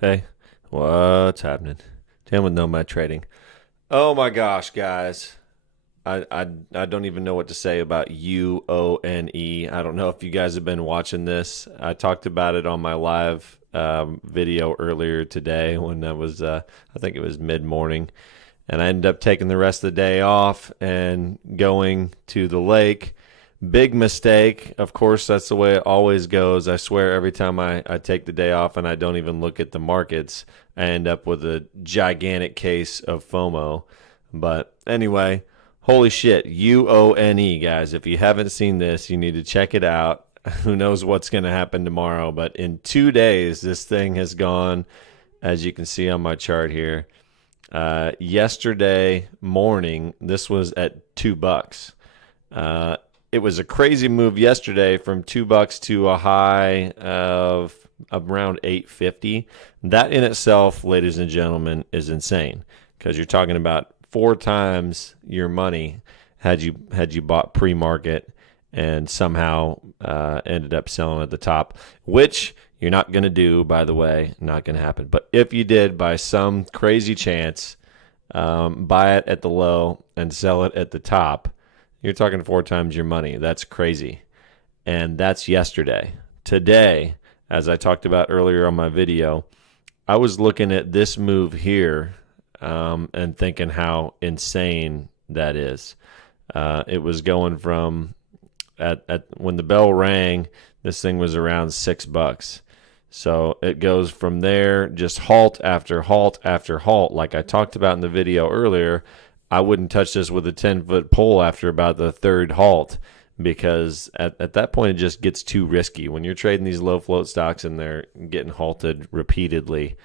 Hey, what's happening? Dan with Nomad Trading. Oh my gosh, guys. I don't even know what to say about UONE. I don't know if you guys have been watching this. I talked about it on my live video earlier today when I think it was mid morning. And I ended up taking the rest of the day off and going to the lake. Big mistake. Of course, that's the way it always goes. I swear every time I take the day off and I don't even look at the markets, I end up with a gigantic case of FOMO. But anyway, holy shit, UONE, guys. If you haven't seen this, you need to check it out. Who knows what's going to happen tomorrow? But in 2 days, this thing has gone, as you can see on my chart here. Yesterday morning, this was at $2. It was a crazy move yesterday from $2 to a high of around 850. That in itself, ladies and gentlemen, is insane because you're talking about 4 times your money had you bought pre-market and somehow ended up selling at the top, which you're not going to do, by the way, not going to happen. But if you did, by some crazy chance, buy it at the low and sell it at the top, you're talking 4 times your money. That's crazy. And that's yesterday. Today, as I talked about earlier on my video, I was looking at this move here and thinking how insane that is. It was going from, when the bell rang, this thing was around $6. So it goes from there, just halt after halt after halt. Like I talked about in the video earlier, I wouldn't touch this with a 10-foot pole after about the third halt because at that point it just gets too risky. When you're trading these low float stocks and they're getting halted repeatedly,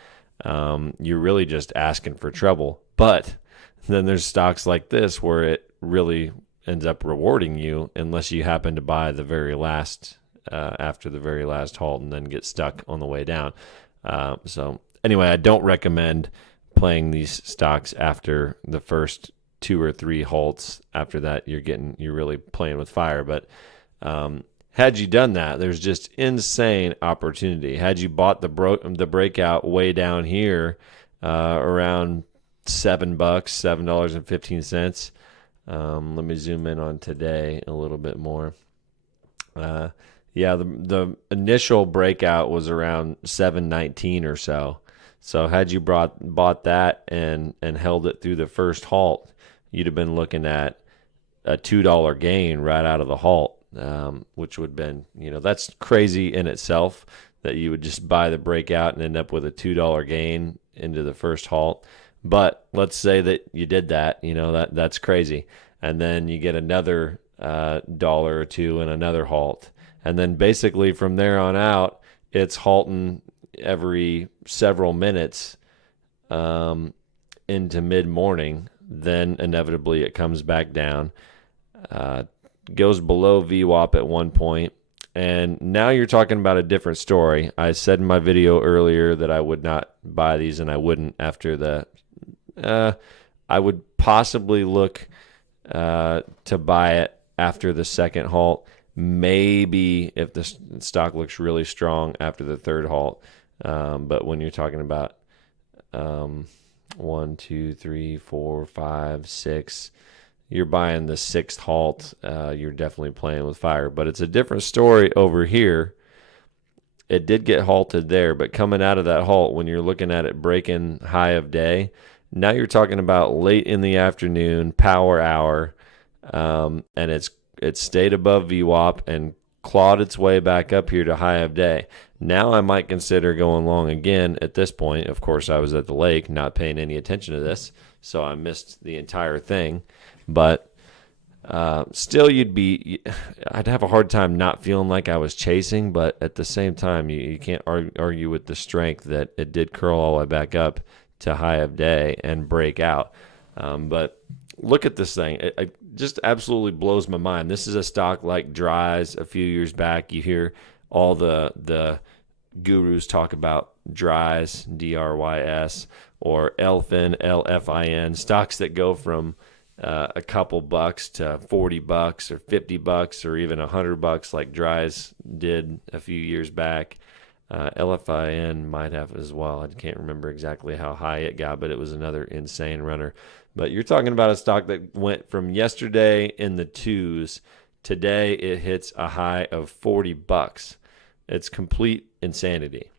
you're really just asking for trouble. But then there's stocks like this where it really ends up rewarding you unless you happen to buy the very last after the very last halt and then get stuck on the way down. So anyway, I don't recommend playing these stocks after the first 2 or 3 halts. After that, you're really playing with fire. But had you done that, there's just insane opportunity. Had you bought the breakout way down here around $7, $7.15. Let me zoom in on today a little bit more. Yeah, the initial breakout was around 719 or so. So had you bought that and held it through the first halt, you'd have been looking at a $2 gain right out of the halt, which would have been, that's crazy in itself that you would just buy the breakout and end up with a $2 gain into the first halt. But let's say that you did that, that's crazy. And then you get another dollar or two in another halt. And then basically from there on out, it's halting every several minutes into mid-morning. Then inevitably it comes back down, goes below VWAP at one point. And now you're talking about a different story. I said in my video earlier that I would not buy these, and I wouldn't after I would possibly look to buy it after the second halt. Maybe if the stock looks really strong after the third halt. But when you're talking about 1, 2, 3, 4, 5, 6, you're buying the sixth halt, you're definitely playing with fire. But it's a different story over here. It did get halted there, but coming out of that halt, when you're looking at it breaking high of day, now you're talking about late in the afternoon, power hour, and it stayed above VWAP and clawed its way back up here to high of day. Now I might consider going long again at this point. Of course, I was at the lake, not paying any attention to this, so I missed the entire thing. But still, I'd have a hard time not feeling like I was chasing, but at the same time, you can't argue with the strength that it did curl all the way back up to high of day and break out. But look at this thing. It just absolutely blows my mind. This is a stock like Dry's a few years back. You hear all the gurus talk about Dry's, DRYS, or Elfin, LFIN, stocks that go from a couple bucks to $40 or $50 or even $100 like Dry's did a few years back. LFIN might have as well. I can't remember exactly how high it got, but it was another insane runner. But you're talking about a stock that went from yesterday in the twos. Today it hits a high of $40. It's complete insanity.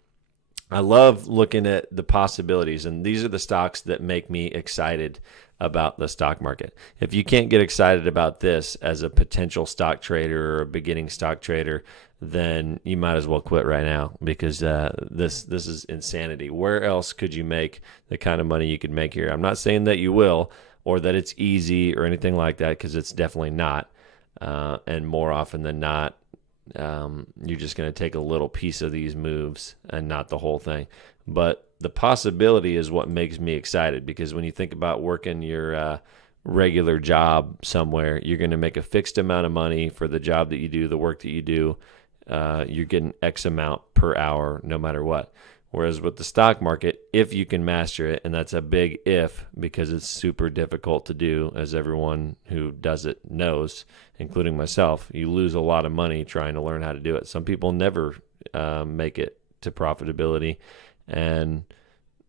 I love looking at the possibilities, and these are the stocks that make me excited about the stock market. If you can't get excited about this as a potential stock trader or a beginning stock trader, then you might as well quit right now, because this is insanity. Where else could you make the kind of money you could make here? I'm not saying that you will or that it's easy or anything like that, because it's definitely not. And more often than not, you're just going to take a little piece of these moves and not the whole thing. But the possibility is what makes me excited, because when you think about working your regular job somewhere, you're going to make a fixed amount of money for the job that you do, the work that you do. You're getting X amount per hour no matter what. Whereas with the stock market, if you can master it, and that's a big if, because it's super difficult to do, as everyone who does it knows, including myself, you lose a lot of money trying to learn how to do it. Some people never make it to profitability, and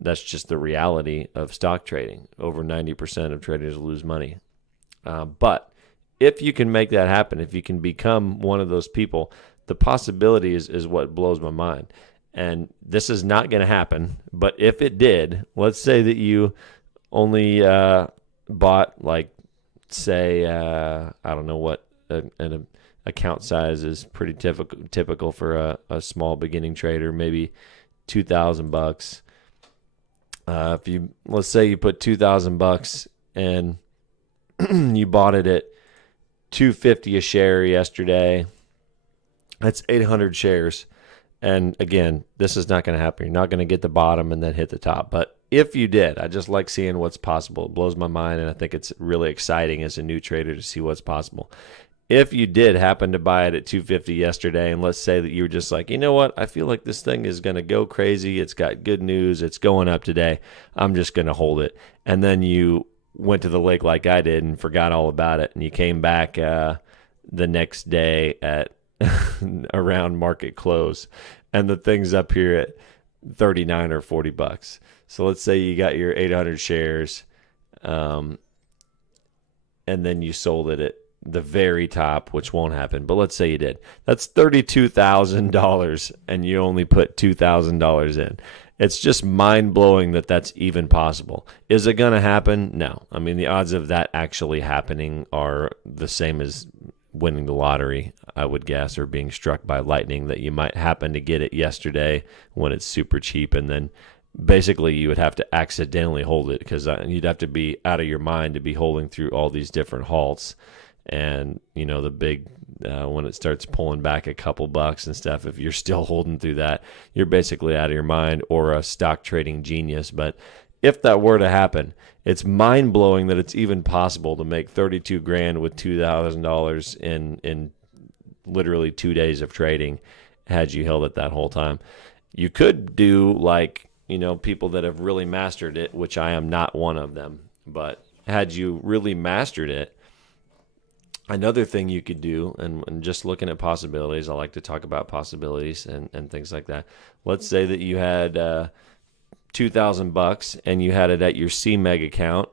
that's just the reality of stock trading. Over 90% of traders lose money. But if you can make that happen, if you can become one of those people, the possibility is what blows my mind. And this is not going to happen. But if it did, let's say that you only bought, like, say, I don't know what an account size is pretty typical for a small beginning trader, maybe $2,000. Let's say you put $2,000 and you bought it at $2.50 a share yesterday. That's 800 shares. And again, this is not going to happen. You're not going to get the bottom and then hit the top. But if you did, I just like seeing what's possible. It blows my mind, and I think it's really exciting as a new trader to see what's possible. If you did happen to buy it at $2.50 yesterday, and let's say that you were just like, you know what, I feel like this thing is going to go crazy. It's got good news. It's going up today. I'm just going to hold it. And then you went to the lake like I did and forgot all about it, and you came back the next day at around market close, and the thing's up here at $39 or $40. So let's say you got your 800 shares, and then you sold it at the very top, which won't happen, but let's say you did. That's $32,000, and you only put $2,000 in. It's just mind-blowing that that's even possible. Is it going to happen? No. I mean, the odds of that actually happening are the same as winning the lottery, I would guess, or being struck by lightning, that you might happen to get it yesterday when it's super cheap, and then basically you would have to accidentally hold it, because you'd have to be out of your mind to be holding through all these different halts. And, you know, the big, when it starts pulling back a couple bucks and stuff, if you're still holding through that, you're basically out of your mind or a stock trading genius. But if that were to happen, it's mind-blowing that it's even possible to make 32 grand with $2,000 in literally 2 days of trading had you held it that whole time. You could do like, you know, people that have really mastered it, which I am not one of them, but had you really mastered it, another thing you could do, and just looking at possibilities, I like to talk about possibilities and things like that. Let's say that you had $2,000 and you had it at your CMEG account.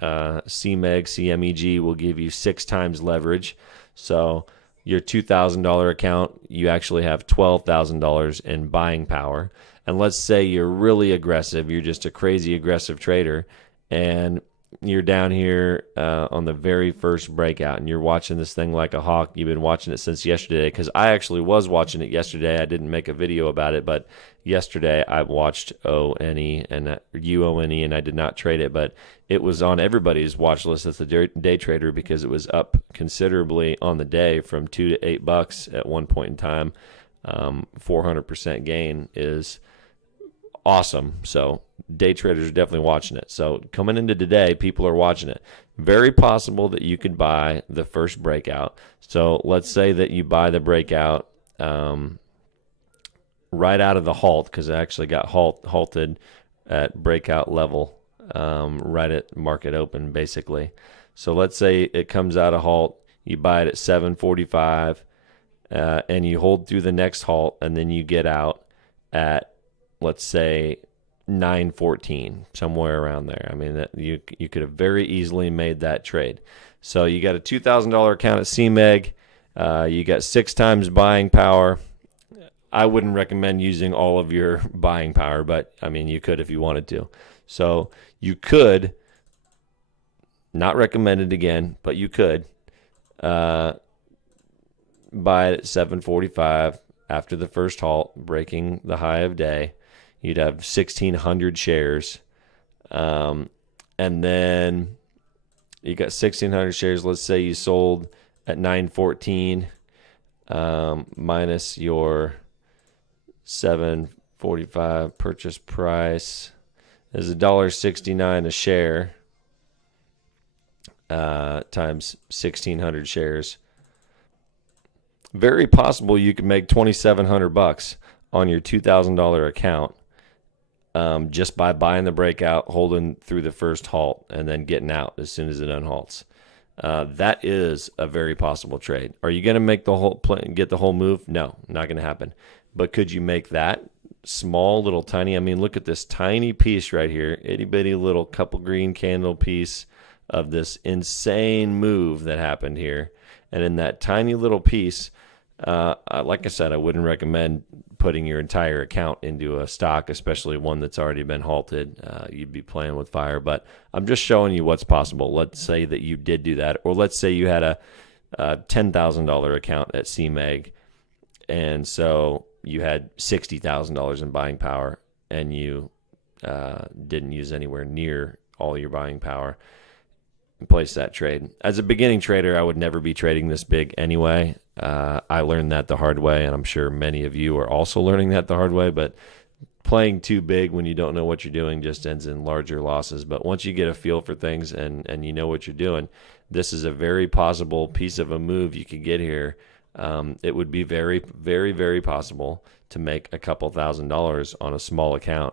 CMEG will give you 6 times leverage. So your $2,000 account, you actually have $12,000 in buying power. And let's say you're really aggressive, you're just a crazy aggressive trader, and you're down here on the very first breakout, and you're watching this thing like a hawk. You've been watching it since yesterday, because I actually was watching it yesterday. I didn't make a video about it, but yesterday I watched UONE, and I did not trade it, but it was on everybody's watch list as the day trader, because it was up considerably on the day from $2 to $8 at one point in time. 400% gain is awesome. So day traders are definitely watching it. So coming into today, people are watching it. Very possible that you could buy the first breakout. So let's say that you buy the breakout right out of the halt, because it actually got halted at breakout level right at market open, basically. So let's say it comes out of halt, you buy it at 745, and you hold through the next halt, and then you get out. at, let's say, 914, somewhere around there. I mean, that you could have very easily made that trade. So you got a $2,000 account at CMEG. You got 6 times buying power. I wouldn't recommend using all of your buying power, but I mean, you could if you wanted to. So you could, not recommended again, but you could buy it at 745 after the first halt, breaking the high of day. You'd have 1,600 shares. And then you got 1,600 shares. Let's say you sold at 914 minus your 745 purchase price is $1.69 a share times 1,600 shares. Very possible you could make $2,700 on your $2,000 account just by buying the breakout, holding through the first halt, and then getting out as soon as it unhalts. That is a very possible trade. Are you going to make the whole get the whole move? No, not going to happen. But could you make that small, little, tiny? I mean, look at this tiny piece right here, itty bitty little couple green candle piece of this insane move that happened here. And in that tiny little piece, like I said, I wouldn't recommend putting your entire account into a stock, especially one that's already been halted. You'd be playing with fire. But I'm just showing you what's possible. Let's say that you did do that, or let's say you had a $10,000 account at CMEG, and so you had $60,000 in buying power, and you didn't use anywhere near all your buying power. Place that trade. As a beginning trader, I would never be trading this big anyway. I learned that the hard way, and I'm sure many of you are also learning that the hard way, but playing too big when you don't know what you're doing just ends in larger losses. But once you get a feel for things and you know what you're doing, this is a very possible piece of a move you could get here. It would be very, very, very possible to make a couple $1,000s on a small account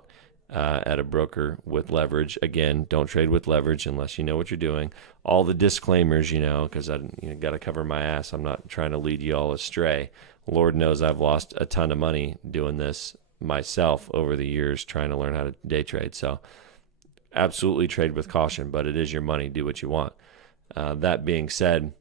at a broker with leverage. Again, don't trade with leverage unless you know what you're doing. All the disclaimers, because I got to cover my ass. I'm not trying to lead you all astray. Lord knows I've lost a ton of money doing this myself over the years trying to learn how to day trade. So absolutely trade with caution, but it is your money. Do what you want. That being said,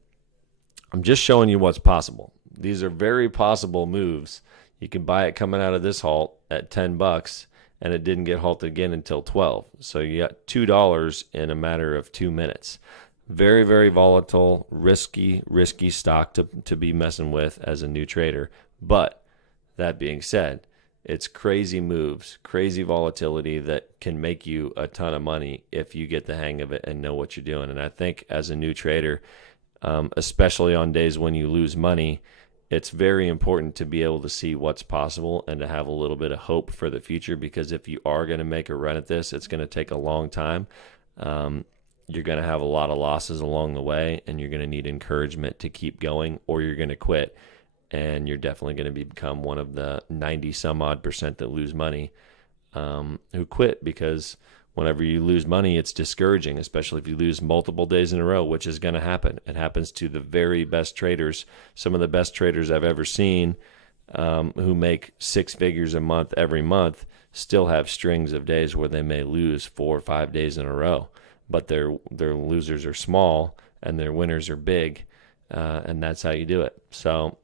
I'm just showing you what's possible. These are very possible moves. You can buy it coming out of this halt at $10, and it didn't get halted again until 12. So you got $2 in a matter of 2 minutes. Very, very volatile, risky stock to be messing with as a new trader. But that being said, it's crazy moves, crazy volatility that can make you a ton of money if you get the hang of it and know what you're doing. And I think as a new trader, especially on days when you lose money, it's very important to be able to see what's possible and to have a little bit of hope for the future, because if you are going to make a run at this, it's going to take a long time. You're going to have a lot of losses along the way, and you're going to need encouragement to keep going, or you're going to quit. And you're definitely going to become one of the 90 some odd percent that lose money who quit, because whenever you lose money, it's discouraging, especially if you lose multiple days in a row, which is going to happen. It happens to the very best traders. Some of the best traders I've ever seen who make 6 figures a month every month still have strings of days where they may lose 4 or 5 days in a row. But their losers are small and their winners are big, and that's how you do it. So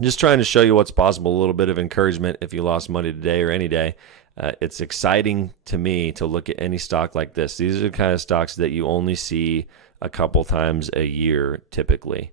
just trying to show you what's possible, a little bit of encouragement if you lost money today or any day. It's exciting to me to look at any stock like this. These are the kind of stocks that you only see a couple times a year typically,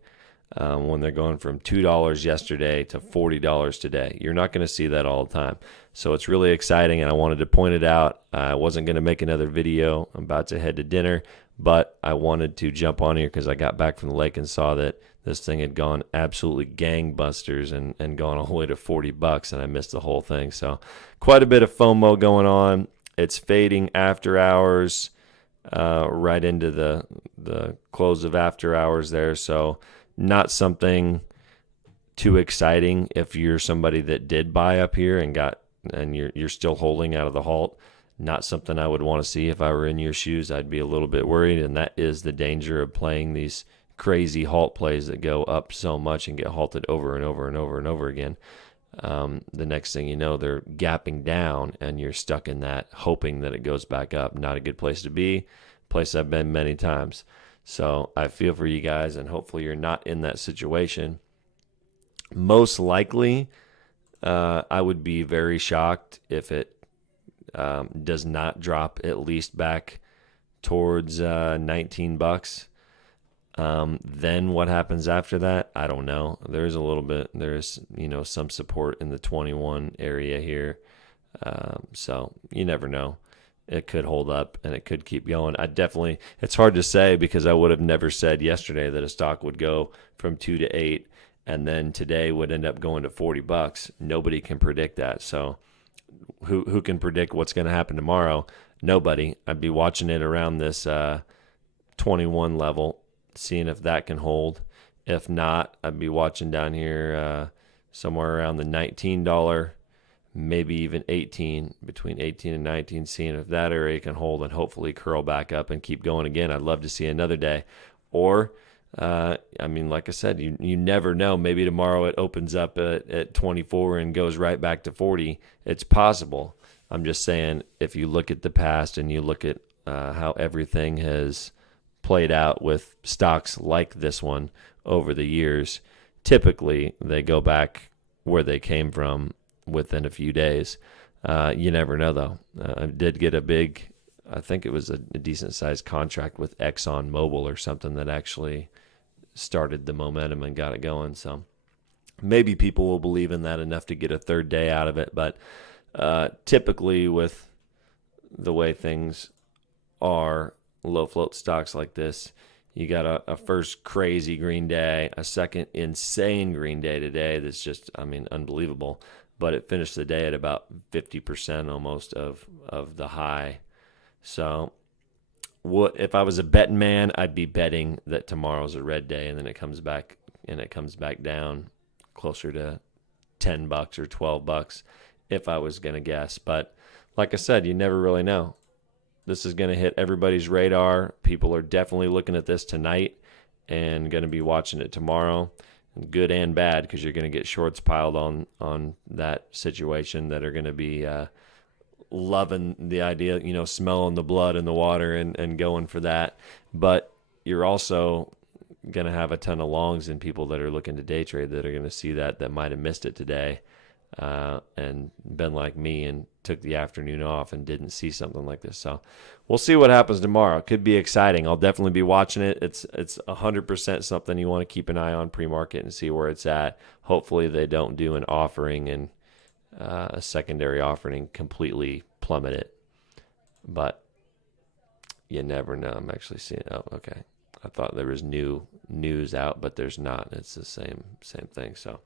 when they're going from $2 yesterday to $40 today. You're not going to see that all the time. So it's really exciting, and I wanted to point it out. I wasn't going to make another video. I'm about to head to dinner, but I wanted to jump on here because I got back from the lake and saw that this thing had gone absolutely gangbusters and gone all the way to $40, and I missed the whole thing. So quite a bit of FOMO going on. It's fading after hours, right into the close of after hours there. So not something too exciting if you're somebody that did buy up here and you're still holding out of the halt. Not something I would want to see. If I were in your shoes, I'd be a little bit worried, and that is the danger of playing these crazy halt plays that go up so much and get halted over and over and over and over again. The next thing you know, they're gapping down, and you're stuck in that, hoping that it goes back up. Not a good place to be. Place I've been many times. So I feel for you guys, and hopefully you're not in that situation. Most likely, I would be very shocked if it does not drop at least back towards $19. Then what happens after that? I don't know. There's some support in the 21 area here. So you never know. It could hold up and it could keep going. It's hard to say, because I would have never said yesterday that a stock would go from 2 to 8 and then today would end up going to $40. Nobody can predict that. So who can predict what's going to happen tomorrow? Nobody. I'd be watching it around this 21 level, seeing if that can hold. If not, I'd be watching down here somewhere around the $19, maybe even 18, between 18 and 19, seeing if that area can hold and hopefully curl back up and keep going again. I'd love to see another day. Or, like I said, you never know. Maybe tomorrow it opens up at 24 and goes right back to 40. It's possible. I'm just saying, if you look at the past and you look at how everything has played out with stocks like this one over the years, typically they go back where they came from within a few days. You never know, though. I did get I think it was a decent sized contract with Exxon Mobil or something that actually started the momentum and got it going. So maybe people will believe in that enough to get a third day out of it. But typically with the way things are, low float stocks like this, you got a first crazy green day, a second insane green day today that's just, unbelievable. But it finished the day at about 50% almost of the high. So if I was a betting man, I'd be betting that tomorrow's a red day, and then it comes back down closer to $10 or $12 if I was going to guess. But like I said, you never really know. This is going to hit everybody's radar. People are definitely looking at this tonight and going to be watching it tomorrow, good and bad, because you're going to get shorts piled on that situation that are going to be loving the idea, smelling the blood in the water and going for that. But you're also going to have a ton of longs and people that are looking to day trade that are going to see that might have missed it today and been like me and took the afternoon off and didn't see something like this. So we'll see what happens tomorrow. It could be exciting. I'll definitely be watching it. It's 100% something you want to keep an eye on pre-market and see where it's at. Hopefully they don't do an offering and a secondary offering completely plummet it. But you never know. I'm actually seeing, okay. I thought there was new news out, but there's not. It's the same thing. So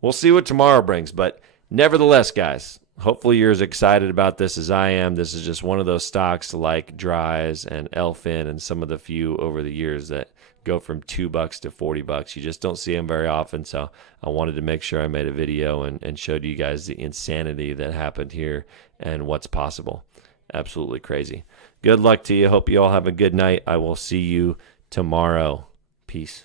we'll see what tomorrow brings. But nevertheless, guys, hopefully you're as excited about this as I am. This is just one of those stocks like Dries and Elfin and some of the few over the years that go from $2 to $40. You just don't see them very often. So I wanted to make sure I made a video and showed you guys the insanity that happened here and what's possible. Absolutely crazy. Good luck to you. Hope you all have a good night. I will see you tomorrow. Peace.